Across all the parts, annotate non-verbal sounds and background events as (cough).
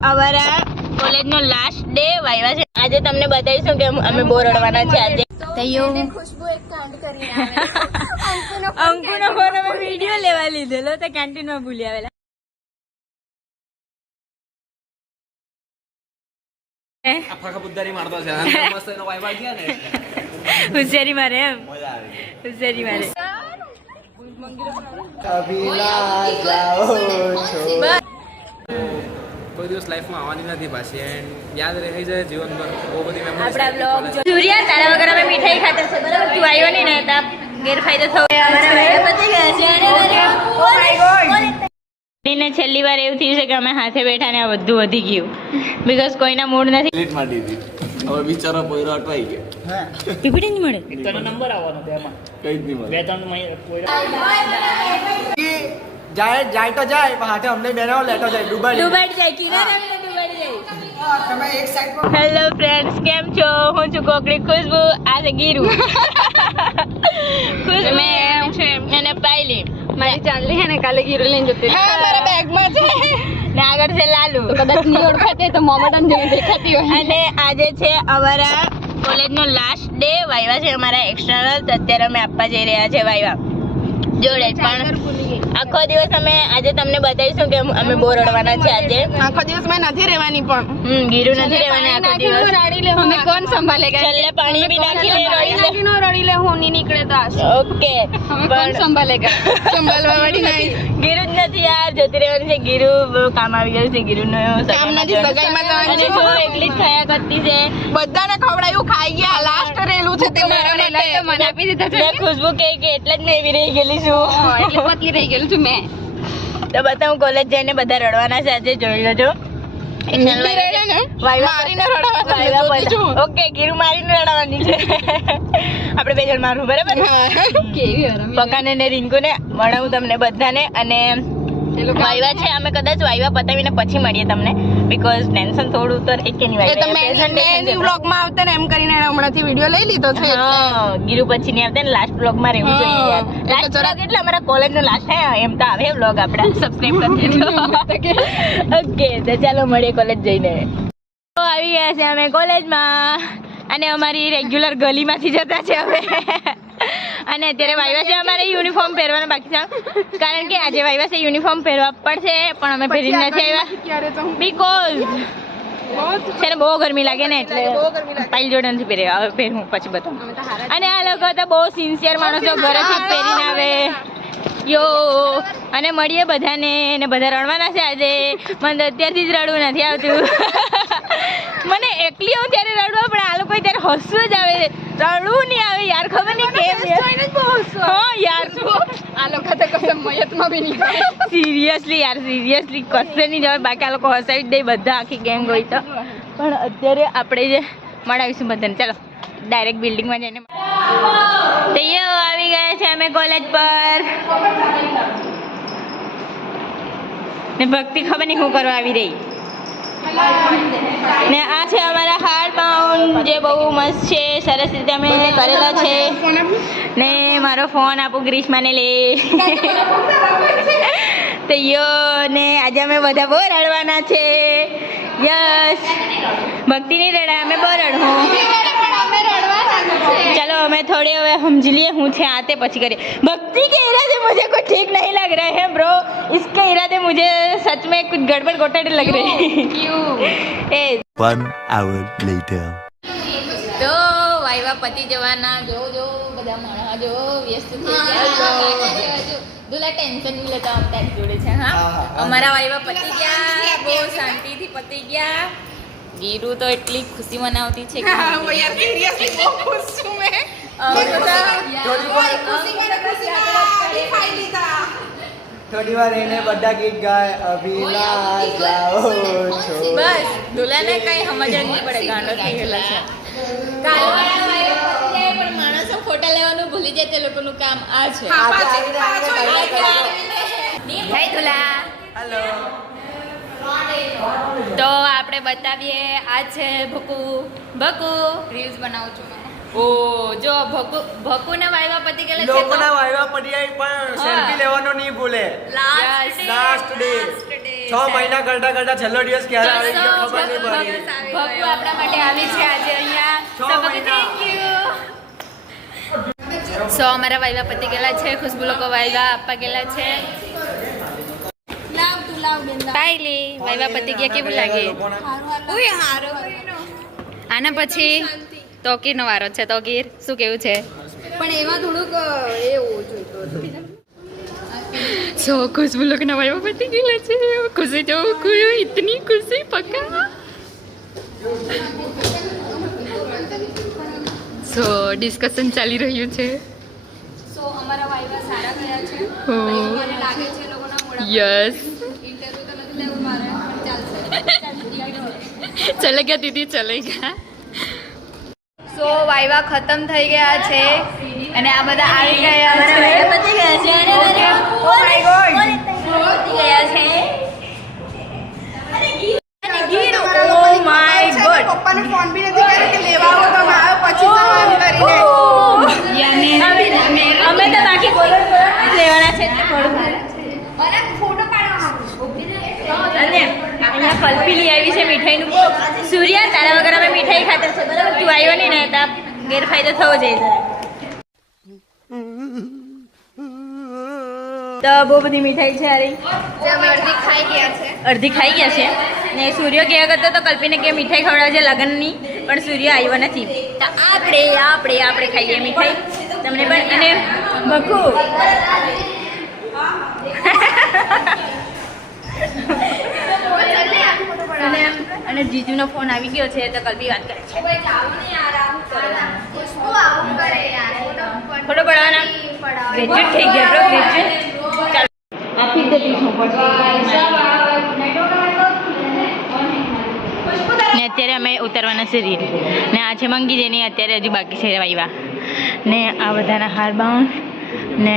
અમારા કોલેજનો last day viva છે. આજે તમને બતાવીશું કે અમે બહુ રડવાના છે આજે. તૈયો. ખુશ્બુ એક કાંડ કરી અંકુનો ફોન અમે વીડિયો લેવા લીધેલો તો કેન્ટીનમાં ભૂલી આવેલા. હોશિયારી મારે એમ. મજા આવે. હોશિયારી મારે. કોઈ દિવસ લાઈફમાં આવવાની નથી પાછી. એન્ડ યાદ રહી જાય જીવનભર. બહુ બધી મેમરી આપણા બ્લોગ જુરિયા તારા વગર અમે મીઠાઈ ખાતા છે. બરાબર તું આવ્યો નહીં ને તો ગેરફાયદો થયો અમારા વાયવા પતી ગયા છે અને છેલ્લી વાર એવું થયું છે કે અમે હાથે બેઠા ને આ બધું વધી ગયું. બીકોઝ કોઈના મૂડ નથી. ડિલીટ માંડી દીધી. હવે બિચારો પોયરો અટવાઈ ગયો. ટિકિટ નહીં મળે. તને નંબર આવવાનો તેમાં કઈ જ નહીં બે ત્રણ મહિના જાય જાય તો જાય પણ હાથે અમને બેનો લેતો જાય દુબઈ. દુબઈ જાય કિનારે અમને દુબઈ જાય. તમે એક સાઈડ પર હેલો ફ્રેન્ડ્સ કેમ છો? હું છું કોકડી ખુશ્બુ આ છે ગીરુ. (laughs) ખુશ્બુ. અને પાયલી. મારી ચાંદલી હે ને કાલે ગીરુ લઈને જતી હા મારા બેગમાં છે. ને આગળ છે લાલુ. કદાચની ઓળખાતે તો મોમેડન જેવી દેખાતી હોય. અને આજે છે અમારા કોલેજનો લાસ્ટ ડે વાયવા છે અમારા એક્સટર્નલ તો અત્યારે અમે આપવા જઈ રહ્યા છે વાયવા. જોડે પણ આખો દિવસ અમે આજે તમને બતાવીશું કે અમે બહુ રડવાના છે આજે. આખો દિવસ મેં નથી રહેવાની પણ. હમ ગીરુ નથી રહેવાની આખો દિવસ. અમે કોણ સંભાળેગા છેલ્લે પાણી બી નાખી લે રડી નાખી નો રડી લે હું ની નીકળે તો આસ ઓકે. કોણ સંભાળેગા સંભાળવા વાળી નહીં. ગીરુ જ નથી યાર જતી રહેવાની છે. ગીરુ કામ આવી ગયું છે. ગીરુ નો કામ નથી, સગાઈમાં જવાની છે. એકલી જ ખાયા કરતી છે. બધાને ખવડાયું ખાઈ ગયા લાસ્ટ રેલું છે તે મારા માટે મને આપી દીધા છે. ખુશબુ કે એટલે જ મેં એવી રહી ગયેલી છું. એટલે પતલી રહી ગયેલું છું મેં. તો બધા હું કોલેજ જઈને બધા રડવાના છે આજે જોઈ લેજો. ઓકે ગીરુ મારીને રડવાની છે. આપણે બે જણ મારવું બરાબર? પકાને ને રિંકુ ને મળાવું તમને બધાને અને વાયવા છે અમે કદાચ વાયવા પતાવીને પછી મળીએ તમને બીકોઝ ટેન્શન થોડું તો એક કે નહીં તમે તો મેં માં આવતા ને એમ કરીને એણે હમણાંથી વીડિયો લઈ લીધો છે ગીરુ પછી નહીં આવતા ને લાસ્ટ બ્લોગમાં રહેવું જોઈએ યાર. લાસ્ટ બ્લોગ એટલે અમારા કોલેજ નો લાસ્ટ હે એમ તો આવે બ્લોગ આપડા સબસ્ક્રાઇબ કરી દેજો. (laughs) ઓકે તો ચાલો મળીએ કોલેજ જઈને. તો આવી ગયા છે અમે કોલેજમાં અને અમારી રેગ્યુલર ગલીમાંથી જતા છે હવે અને અત્યારે વાયવા છે અમારે યુનિફોર્મ પહેરવાનો બાકી છે. કારણ કે આજે વાયવા છે યુનિફોર્મ પહેરવા પડશે પણ અમે પહેરીને નથી આવ્યા. બિકોઝ છે બહુ ગરમી લાગે ને એટલે. પાઇલ જોડે નથી પહેરી હવે પહેરું પછી બધું. અને આ લોકો તો બહુ સિન્સિયર માણસો ઘરેથી પહેરીને આવે. યો. અને મળીએ બધાને ને બધા રડવાના છે આજે. મને અત્યારથી જ રડવું નથી આવતું. (laughs) મને એકલી હું ત્યારે રડવા પણ આ લોકો ત્યારે હસવું જ આવે રડવું નહીં આવે યાર ખબર નહીં કેમ. હા યાર. આ લોકો તો કશે મયતમાં બી નહીં સિરિયસલી યાર સિરિયસલી કશે નહીં જવાય બાકી આ લોકો હસાવી જ દે બધા આખી ગેંગ હોય તો. પણ અત્યારે આપણે જે મળાવીશું બધાને. ચાલો. ડાયરેક્ટ બિલ્ડિંગમાં જઈને તો યો, આવી ગયા છે અમે કોલેજ પર. ને ભક્તિ ખબર નહીં શું કરવા આવી રહી. ને આ છે અમારા હાર્ડ બાઉન્ડ જે બહુ મસ્ત છે, સરસ રીતે અમે કરેલા છે. ને મારો ફોન આપો ગ્રીષ્માને લે. તો યો, ને આજે અમે બધા બહુ રડવાના છે. યસ. ભક્તિ નહીં રડાય અમે બહુ રડવું. चलो हमें थोड़े હવે समझ लिए હું છે આતે પછી કરીએ भक्ति के इरादे मुझे कुछ ठीक नहीं लग रहे हैं ब्रो इसके इरादे मुझे सच में कुछ गड़बड़ गोटाटे लग रहे हैं ए One hour later. તો વાયવા પતિ જવાના જો જો બધા માણસ જો વ્યસ્ત થઈ ગયા દુલા ટેન્શન નહીં લેતા આમ તારી જોડે છે હા અમારા વાયવા પતિ ગયા બહુ શાંતિથી પતી ગયા ગીરુ તો એટલી ખુશી મનાવતી છે કે હા, યાર seriously બહુ ખુશ છું મેં. થોડી વાર એને બધા ગીત ગાય અભિલા જાઓ છો. બસ દુલાને કઈ સમજ જ નહીં પડે ગાંડો થઈ ગયેલા છે. પણ માણસો ફોટા લેવાનું ભૂલી જાય તે લોકોનું કામ આ છે. હા, પાછી- દુલા હેલો તો આપણે બતાવીએ આ છે ભકુ. ભકુ રીલ્સ બનાવું છું મેં. ઓ જો ભકુ ભકુ ને વાયવા પતિ ગયેલા છે વાયવા પર્યાય પણ સેલ્ફી લેવાનો નહીં ભૂલે. Last day. ડે છ મહિના કરતા કરતા છેલ્લો દિવસ ક્યારે આવી ગયો ખબર નહીં પડી. ભક્કુ આપણા માટે આવી છે આજે અહીંયા. તો ભક્કુ થેન્ક યુ સો અમારા વાયવા પતિ ગયેલા છે ખુશ્બુ લોકો વાયવા આપવા ગયેલા છે. પાયલી વાયવા પતી ગયા કેવું લાગે ઉય હારો આના પછી તોકીરનો વારો છે તોકીર શું કેવું છે પણ એમાં થોડુંક એવું જોઈતું સો खुशबू लोग ना वाइवा पति गया છે खुशी जो कोई इतनी खुशी पक्का સો ડિસ્કશન ચાલી રહ્યું છે સો અમારા વાયવા સારા ગયા છે હો મને લાગે છે એ લોકોના મોડા યસ ચલે ગયા દીદી ચલે ગયા સો વાયવા ખતમ થઈ ગયા છે. અને આ બધા આવી ગયા છે પપ્પાને ફોન બી નથી કર્યો કે લેવા આવો તો આવ્યો પછી ફોન કરીને. અમે તો બાકી બોલો લેવાના છે એટલે થોડું અને ફોટો પાડવાનો અને અહીંયા કલ્પી લઈ આવી છે મીઠાઈનું. સૂર્યા તારા વગર અમે મીઠાઈ ખાતા છે. બરાબર? તું આવ્યો નહીં ને તો ગેરફાયદો થવો જોઈએ. તો બહુ બધી મીઠાઈ છે અરે અડધી ખાઈ ગયા છે. અડધી ખાઈ ગયા છે? ને સૂર્ય ગયા કરતો તો કલ્પીને કે મીઠાઈ ખવડાવે છે લગ્નની પણ સૂર્ય આવ્યો નથી. તો આપણે આપણે આપણે ખાઈએ મીઠાઈ. તમને પણ અને બકુ અને અને જીજુનો ફોન આવી ગયો છે તો કલ્પી વાત કરે છે. ફોટો પડાવવાના ગ્રેજ્યુએટ થઈ ગયા બ્રો ગ્રેજ્યુએટ ચાલો. આપી દે પીછું ને અત્યારે અમે ઉતરવાના છે રીલ. ને આ છે મંગી જેની અત્યારે હજુ બાકી છે વાઈવા ને આ બધાના હાર બાઉન્ડ. ને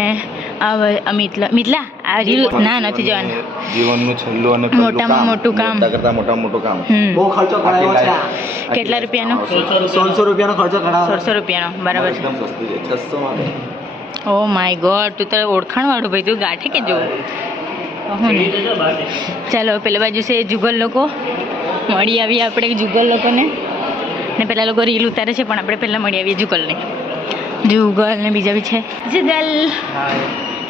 મિતલા મિતલા આ રીલ ના નથી જવાનું જીવનનું છેલ્લું અને મોટામાં મોટું કામ. કરતા કરતાં મોટા મોટું કામ. બહુ ખર્ચો કરાયો છે. કેટલા રૂપિયાનો? સોળસો રૂપિયાનો ખર્ચો કરાયો સોળસો રૂપિયાનો બરાબર. છે એકદમ સસ્તું છે છસો માં ઓ માય ગોડ તું તો ઓળખાણ વાળું ભાઈ તું ગાંઠે કે જો ચાલો પેલા બાજુ છે જુગલ લોકો. મળી આવીએ આપણે જુગલ લોકોને. ને પેલા લોકો રીલ ઉતારે છે પણ આપણે પહેલાં મળી આવીએ જુગલને. જુગલ ને બીજા બી છે. જુગલ.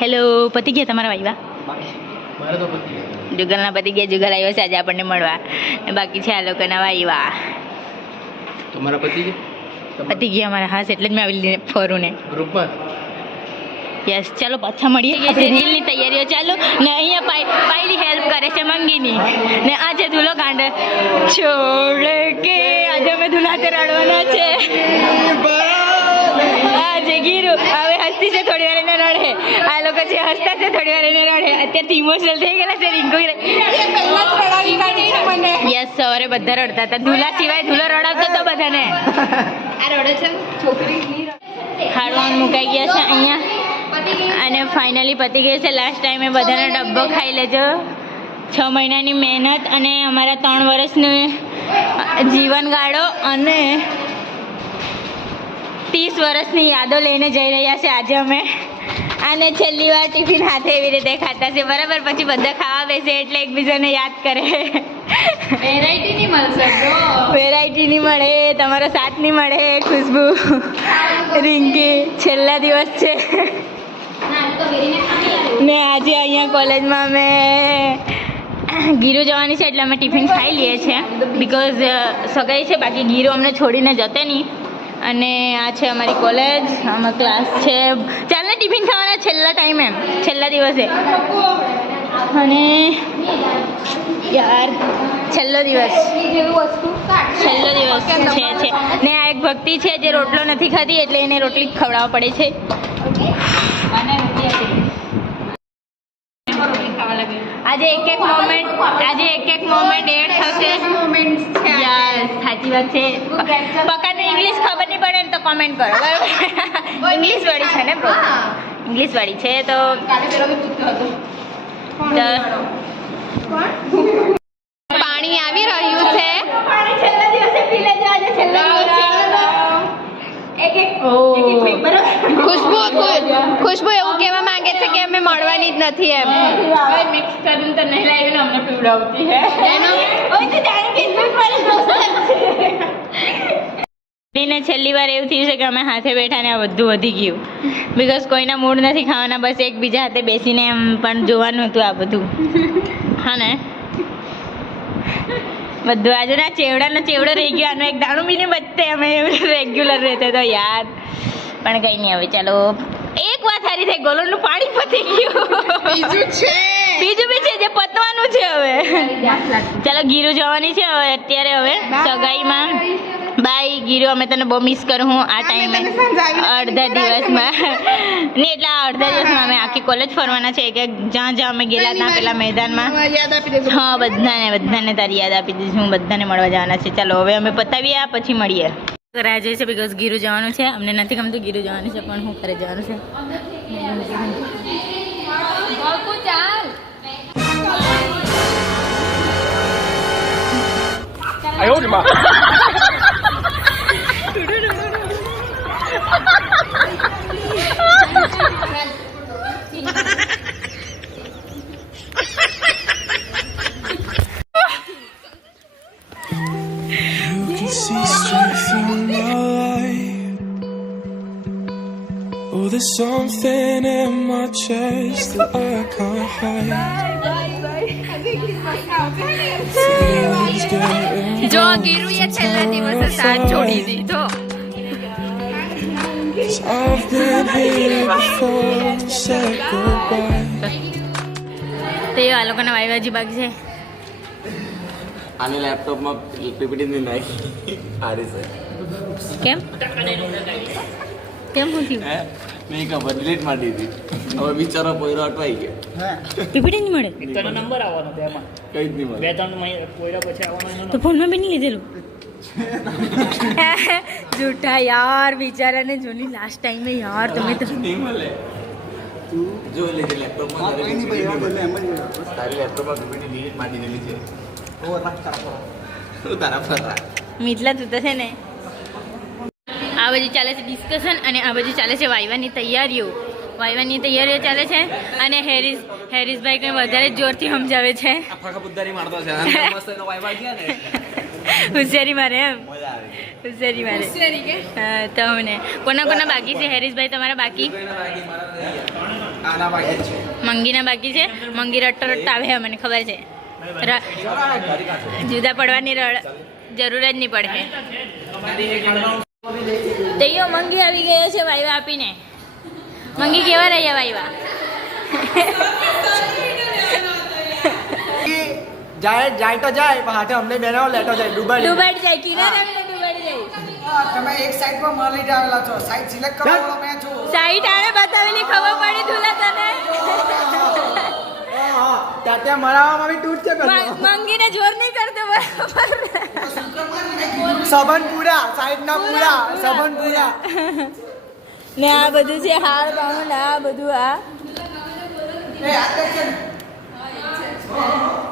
હેલો પતી ગયા તમારા વાઈવા? જુગલના પતી ગયા જુગલ આવ્યો છે આજે આપણને મળવા. બાકી છે આ લોકોના વાઈવા. તમારા પતિ પતિ ગયા અમારા હાસ એટલે જ મેં આવી ફરું ને ગ્રુપમાં? યસ ચાલો પાછા મળીએ રીલની તૈયારીઓ ચાલુ. ને અહીંયા પાય પાયલી હેલ્પ કરે છે મંગીની. ને આજે ધૂલો કાંડ છોડ કે આજે અમે ધૂલા રડવાના છે. આજે ગીરુ. હવે હસતી છે, થોડી વાર એને રડે. આ લોકો જે હસતા છે, થોડી વાર એને રડે. અત્યારથી ઇમોશનલ થઈ ગયેલા છે, રિંકુ યસ સવારે બધા રડતા હતા. ધૂલા સિવાય ધૂલો રડાવતો તો બધાને. આ રડે છે છોકરી હાડવાન મુકાઈ ગયા છે અહીંયા. અને ફાઇનલી પતી ગઈ છે. લાસ્ટ ટાઈમે બધાનો ડબ્બો ખાઈ લેજો. છ મહિનાની મહેનત અને અમારા ત્રણ વર્ષનું જીવન ગાળો અને ત્રીસ વર્ષની યાદો લઈને જઈ રહ્યા છે આજે અમે. અને છેલ્લી વાર ટિફિન હાથે એવી રીતે ખાતા છે. બરાબર પછી બધા ખાવા બેસે એટલે એકબીજાને યાદ કરે. વેરાયટી નહીં મળશે વેરાયટી નહીં મળે તમારો સાથ નહીં મળે ખુશ્બુ રિંકી છેલ્લા દિવસ છે. ને આજે અહીંયા કોલેજમાં અમે ગીરો જવાની છે એટલે અમે ટિફિન ખાઈ લઈએ છીએ. બિકોઝ સગાઈ છે બાકી ગીરો અમને છોડીને જતે નહીં. અને આ છે અમારી કોલેજ આમાં ક્લાસ છે. ચાલને ટિફિન ખાવાના છેલ્લા ટાઈમે છેલ્લા દિવસે. અને યાર છેલ્લો દિવસ. છેલ્લો દિવસ છે છે. ને આ એક ભક્તિ છે જે રોટલો નથી ખાતી એટલે એને રોટલી ખવડાવવા પડે છે. આજે એક એક મોમેન્ટ આજે એક એક મોમેન્ટ એડ થશે. યસ સાચી વાત છે. પકાને ઇંગ્લિશ ખબર પડે ને તો કોમેન્ટ કરો બરાબર? ઇંગ્લિશ વાળી છે ને ઇંગ્લિશ વાળી છે તો પાણી આવી રહ્યું છે. ખુશ્બુ ખુશ્બુ એવું કહેવા માંગે છે કે અમે મળવાની જ નથી એમ. મિક્સ કરીને તો નહીં લાવી અમને પીવડાવતી હે. ઓય તો જાણે કે દૂધ મારી દોસ્ત ને છેલ્લી વાર એવું થયું છે કે અમે હાથે બેઠા ને આ બધું વધી ગયું. બિકોઝ કોઈના મૂડ નથી ખાવાના, બસ એકબીજા હાથે બેસીને એમ પણ જોવાનું હતું આ બધું. હા ને? બધું આજે ના ચેવડાનો ચેવડો રહી ગયો, આનો એક દાણું બી નહીં બચતે, અમે રેગ્યુલર રહેતા તો યાર પણ કંઈ નહીં, હવે ચાલો. એક વાત સારી થઈ ગોલોનું પાણી પતી ગયું. બીજું છે. બીજું બી છે જે પતવાનું છે હવે. ચાલો ગીરુ જવાની છે હવે અત્યારે હવે સગાઈમાં. બાય ગીરુ અમે તને બહુ મિસ કરું હું આ ટાઈમે અડધા દિવસમાં. ને એટલે આ અડધા દિવસમાં અમે આખી કોલેજ ફરવાના છે. કે જ્યાં જ્યાં અમે ગયેલા ત્યાં પેલા મેદાનમાં. યાદ આપી દેજો. હા બધાને બધાને તારી યાદ આપી દઈશ. હું બધાને મળવા જવાના છે. ચાલો હવે અમે પતાવીએ પછી મળીએ. જોઈએ છે બિકોઝ ગીરુ જવાનું છે. અમને નથી ગમતું ગીરુ જવાનું છે, પણ હું ઘરે જવાનું છે. બાપુ something in my chest that I can't hide. જો ગીરુએ છેલ્લા દિવસે સાથ છોડી દીધો 'Cause I've been here before and said goodbye. તો એ આ લોકોના વાયવાજી બાગ છે આને લેપટોપમાં પીપીટી ની નાખી આરી છે કેમ કેમ શું થયું નહીં ખબર ડિલીટ મારી દીધી હવે બિચારો પોયરો અટવાઈ ગયો. પીપીટી નહીં મળે? તને નંબર આવવાનો તો એમાં. કઈ જ નહીં બે ત્રણ મહિના કોયરા પછી આવવાનો તો ફોનમાં બી નહીં લીધેલું? જૂઠા યાર બિચારાને જોની લાસ્ટ ટાઈમે યાર તમે તો નહીં મળે. તું જો લેજે લેપટોપમાં તારી લેપટોપમાં પીપીટી ડિલીટ મારી દીધેલી છે. તું તારા પર રાખ. મિથલા તું તો છે ને આ બાજુ ચાલે છે ડિસ્કશન અને આ બાજુ ચાલે છે વાયવાની તૈયારીઓ. વાયવાની તૈયારીઓ ચાલે છે અને હેરિસ હેરિસભાઈ કંઈ વધારે જોરથી સમજાવે છે. હોશિયારી મારે એમ? હોશિયારી મારે. હા તો ને કોના કોના બાકી છે? હેરિસભાઈ તમારા બાકી? બાકી મંગીના બાકી છે? મંગી રટ્ટો રટ્ટો આવે મને ખબર છે. ર- જુદા પડવાની રડ જરૂર જ નહીં પડે. તૈયો મંગી આવી ગયા છે વાયવા આપીને. મંગી કેવા રહ્યા વાયવા? જાય જાય તો જાય પણ હાથે અમને બેનો લેતો જાય. દુબઈ ડુબાડી જાય કિનારે ને ડુબાડી જાય તમે એક સાઈડ પર માર લઈ આવેલા છો. સાઈડ સિલેક્ટ કરો તો મેં છું. સાઈટ આને બતાવેલી ખબર પડી તુલા તને? ત્યાં ત્યાં મરાવામાં બી તૂટ છે મ- મંગીને જોર નહીં કરતો બરાબર. સબન સાઈડના પુરા ના પૂરા સબન પૂરા ને આ બધું છે હાર બાઉન્ડ આ બધું આ.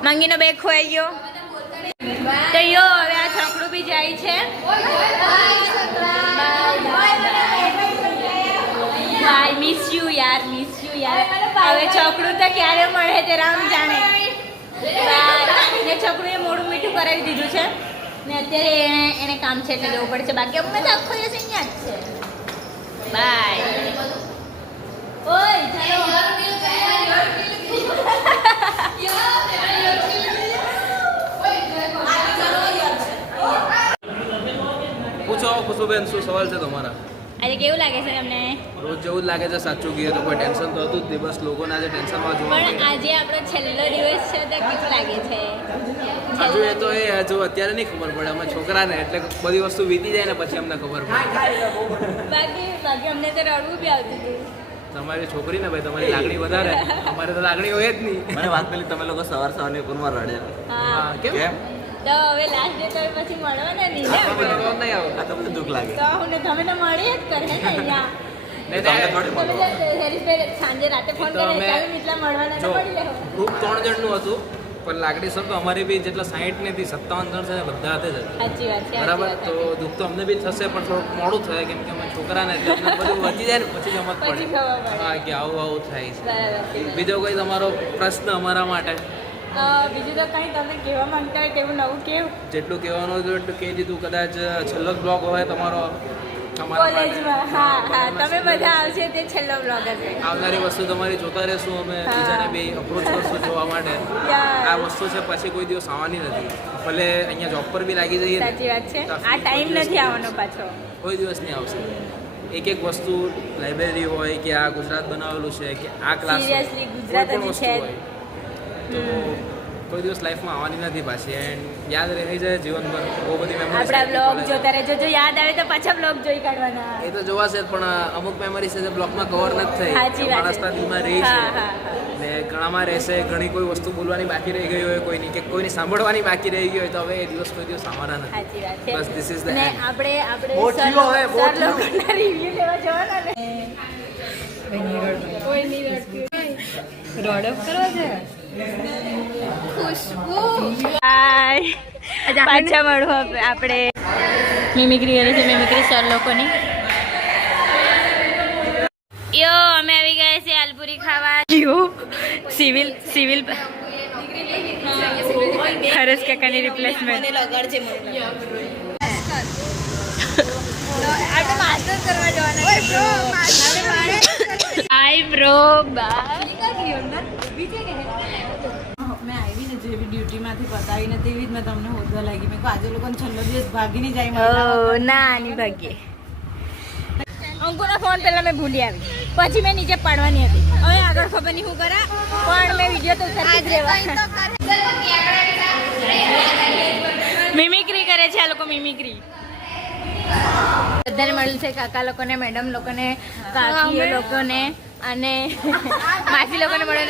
મંગીનો બેગ ખોઈ ગયો. તો યો હવે આ છોકરું બી જાય છે. બાય મિસ યુ યાર મિસ યુ યાર. હવે છોકરું તો ક્યારે મળે તે રામ જાણે. Bye. ને એ મોડું મીઠું કરાવી દીધું છે. ને અત્યારે એને એને કામ છે એટલે જવું પડશે. બાકી અમે તો આખો દિવસ અહીંયા જ છે. બાય ઓય પૂછો ખુશુબેન શું સવાલ છે તમારા? આજે કેવું લાગે છે તમને? રોજ જેવું જ લાગે છે સાચું કહીએ તો કોઈ ટેન્શન તો હતું જ. નહીં બસ લોકોને આજે ટેન્શનમાં જોવા પણ આજે આપણો છેલ્લો દિવસ છે તો કેવું લાગે છે? હજુ એ તો એ હજુ અત્યારે નહીં ખબર પડે. અમે છોકરાને એટલે બધી વસ્તુ વીતી જાય ને પછી અમને ખબર પડે. બાકી બાકી અમને તો રડવું બી આવતું હતું. તમારી છોકરી ને ભાઈ તમારી લાગણી વધારે. અમારે તો લાગણી હોય જ નહીં. મને વાત પેલી તમે લોકો સવાર સવારની પૂરમાં રડ્યા. હા. હા કેમ? કેમ? તો હવે લાસ્ટ ડે તો પછી મળવાના નહીં ને? આપણે. નહીં આવે આ તમને દુખ લાગે. તો હું તમે તો મળી જ કરે ને અહીંયા. (laughs) મળવાના પણ લાકડી સર તો અમારી બી જેટલા સાહીઠ ને સત્તાવન જણ છે ને બધા હાથે જ હતા. બરાબર? તો દુઃખ તો અમને બી થશે પણ થોડુંક મોડું થાય કેમ કે અમે છોકરાને બધું વધી જાય ને પછી જ પડે. હા કે આવું આવું થાય છે. બીજો કોઈ તમારો પ્રશ્ન અમારા માટે? બીજું તો કંઈ તમે કહેવા માંગતા હોય તેવું નવું કેવું? જેટલું કહેવાનું હતું એટલું કહી દીધું કદાચ છેલ્લો બ્લોગ હોય તમારો કોલેજમાં હા હા તમે બધા આવશે તે છેલ્લો બ્લોગ હશે આવનારી વસ્તુ તમારી જોતા રહેશું અમે. બીજાને બી અપ્રોચ કરશું જોવા માટે. આ વસ્તુ છે પછી કોઈ દિવસ આવવાની નથી. ભલે અહીંયા જોબ પર બી લાગી જઈએ સાચી વાત છે. આ ટાઈમ નથી આવવાનો પાછો. કોઈ દિવસ નહીં આવશે. એક એક વસ્તુ લાઇબ્રેરી હોય કે આ ગુજરાત બનાવેલું છે કે આ ક્લાસ Seriously, ગુજરાત છે. તો કોઈ દિવસ લાઈફમાં આવવાની નથી પાછી. એન્ડ યાદ રહી જાય જીવનભર. બહુ બધી મેમરી આપણા બ્લોગ જોતા રહેજો. જો યાદ આવે તો પાછા બ્લોગ જોઈ કાઢવાના. એ તો જોવાશે પણ અમુક મેમરી છે જે બ્લોગમાં કવર નથી સાચી થઈ વાત માણસના છે. દિલમાં રહી છે. ને ઘણામાં રહેશે ઘણી કોઈ વસ્તુ બોલવાની બાકી રહી ગઈ હોય કોઈની કે કોઈની સાંભળવાની બાકી રહી ગઈ હોય તો હવે એ દિવસ કોઈ દિવસ આવવાના નથી. સાચી વાત છે. બસ is the ને end. આપણે આપણે થયું હવે, લોકોના રિવ્યુ લેવા જવાના ને. હાય પાછા મળવું આપણે- આપણે. મિમિક્રી કરી છે મિમિક્રી સર લોકોની. યો અમે આવી ગયા છે આલપુરી ખાવા. યો સિવિલ સિવિલ. હરસ કાકાની રિપ્લેસમેન્ટ આપણે માસ્ટર કરવા જવાના છે. હાય બ્રો બાય આવીને ડ્યુટીમાંથી પતાવીને તેવી જ મેં તમને હોદવા લાગી. મેં આજે લોકોને છેલ્લો દિવસ ભાગી જાય ના ની ભાગ્યે અંકુના ફોન પહેલા મેં ભૂલી આવી. પછી મેં નીચે પાડવાની હતી. હવે આગળ ખબર નહીં શું કરા પણ મેં વીડિયો તો ઉતારતી જ રહેવા. મિમિક્રી કરે. છે આ લોકો મિમિક્રી બધાને મળ્યું છે કાકા લોકોને મેડમ લોકોને કાકી લોકોને અને (laughs) માસી લોકોને મળ્યું